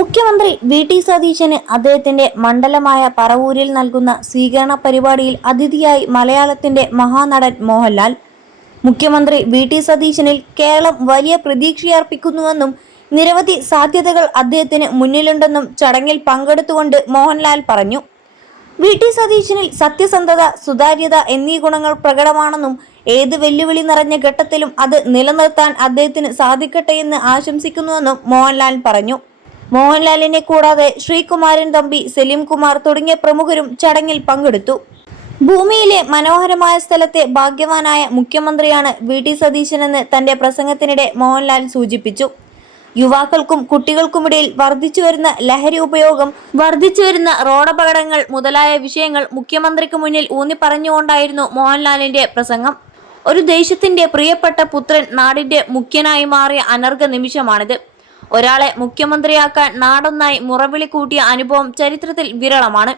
മുഖ്യമന്ത്രി വി.ടി. സതീശന് അദ്ദേഹത്തിന്റെ മണ്ഡലമായ പറവൂരിൽ നൽകുന്ന സ്വീകരണ പരിപാടിയിൽ അതിഥിയായി മലയാളത്തിന്റെ മഹാനടൻ മോഹൻലാൽ. മുഖ്യമന്ത്രി വി.ടി. സതീശനിൽ കേരളം വലിയ പ്രതീക്ഷയർപ്പിക്കുന്നുവെന്നും നിരവധി സാധ്യതകൾ അദ്ദേഹത്തിന് മുന്നിലുണ്ടെന്നും ചടങ്ങിൽ പങ്കെടുത്തുകൊണ്ട് മോഹൻലാൽ പറഞ്ഞു. വി.ടി. സതീശനിൽ സത്യസന്ധത, സുതാര്യത എന്നീ ഗുണങ്ങൾ പ്രകടമാണെന്നും ഏത് വെല്ലുവിളി നിറഞ്ഞ ഘട്ടത്തിലും അത് നിലനിർത്താൻ അദ്ദേഹത്തിന് സാധിക്കട്ടെയെന്ന് ആശംസിക്കുന്നുവെന്നും മോഹൻലാൽ പറഞ്ഞു. മോഹൻലാലിനെ കൂടാതെ ശ്രീകുമാരൻ തമ്പി, സലീം കുമാർ തുടങ്ങിയ പ്രമുഖരും ചടങ്ങിൽ പങ്കെടുത്തു. ഭൂമിയിലെ മനോഹരമായ സ്ഥലത്തെ ഭാഗ്യവാനായ മുഖ്യമന്ത്രിയാണ് വി.ടി. സതീശനെന്ന് തന്റെ പ്രസംഗത്തിനിടെ മോഹൻലാൽ സൂചിപ്പിച്ചു. യുവാക്കൾക്കും കുട്ടികൾക്കുമിടയിൽ വർദ്ധിച്ചുവരുന്ന ലഹരി ഉപയോഗം, വർദ്ധിച്ചുവരുന്ന റോഡപകടങ്ങൾ മുതലായ വിഷയങ്ങൾ മുഖ്യമന്ത്രിക്ക് മുന്നിൽ ഊന്നിപ്പറഞ്ഞുകൊണ്ടായിരുന്നു മോഹൻലാലിന്റെ പ്രസംഗം. ഒരു ദേശത്തിന്റെ പ്രിയപ്പെട്ട പുത്രൻ നാടിന്റെ മുഖ്യനായി മാറിയ അനർഘ നിമിഷമാണിത്. ഒരാളെ മുഖ്യമന്ത്രിയാക്കാൻ നാടൊന്നായി മുറവിളി കൂട്ടിയ അനുഭവം ചരിത്രത്തിൽ വിരളമാണ്.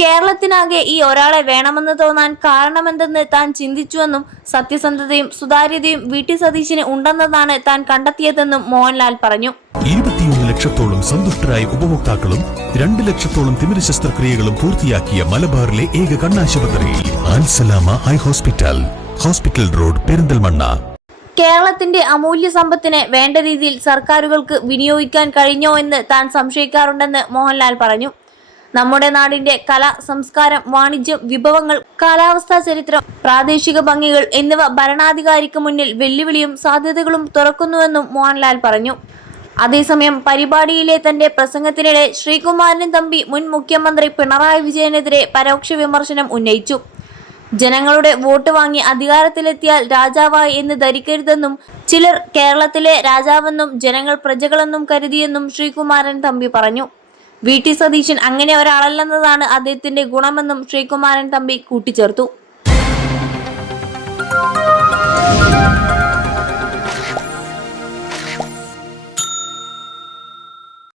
കേരളത്തിനാകെ ഈ ഒരാളെ വേണമെന്ന് തോന്നാൻ കാരണമെന്തെന്ന് താൻ ചിന്തിച്ചുവെന്നും സത്യസന്ധതയും സുതാര്യതയും വി.ടി. സതീശന് ഉണ്ടെന്നതാണ് താൻ കണ്ടെത്തിയതെന്നും മോഹൻലാൽ പറഞ്ഞു. 21 ലക്ഷത്തോളം സന്തുഷ്ടരായ ഉപഭോക്താക്കളും 2 ലക്ഷത്തോളം തിമിര ശസ്ത്രക്രിയകളും പൂർത്തിയാക്കിയ മലബാറിലെ ഏക കണ്ണാശുപത്രി Al Salama eye hospital, hospital road, Perinthalmanna. കേരളത്തിന്റെ അമൂല്യ സമ്പത്തിനെ വേണ്ട രീതിയിൽ സർക്കാരുകൾക്ക് വിനിയോഗിക്കാൻ കഴിഞ്ഞോ എന്ന് താൻ സംശയിക്കാറുണ്ടെന്ന് മോഹൻലാൽ പറഞ്ഞു. നമ്മുടെ നാടിന്റെ കല, സംസ്കാരം, വാണിജ്യം, വിഭവങ്ങൾ, കാലാവസ്ഥാ ചരിത്രം, പ്രാദേശിക ഭംഗികൾ എന്നിവ ഭരണാധികാരിക്ക് മുന്നിൽ വെല്ലുവിളിയും സാധ്യതകളും തുറക്കുന്നുവെന്നും മോഹൻലാൽ പറഞ്ഞു. അതേസമയം പരിപാടിയിലെ തന്റെ പ്രസംഗത്തിനിടെ ശ്രീകുമാരൻ തമ്പി മുൻ മുഖ്യമന്ത്രി പിണറായി വിജയനെതിരെ പരോക്ഷ വിമർശനം ഉന്നയിച്ചു. ജനങ്ങളുടെ വോട്ട് വാങ്ങി അധികാരത്തിലെത്തിയാൽ രാജാവായി എന്ന് ധരിക്കരുതെന്നും ചിലർ കേരളത്തിലെ രാജാവെന്നും ജനങ്ങൾ പ്രജകളെന്നും കരുതിയെന്നും ശ്രീകുമാരൻ തമ്പി പറഞ്ഞു. വി.ടി. സതീശൻ അങ്ങനെ ഒരാളല്ലെന്നതാണ് അദ്ദേഹത്തിന്റെ ഗുണമെന്നും ശ്രീകുമാരൻ തമ്പി കൂട്ടിച്ചേർത്തു.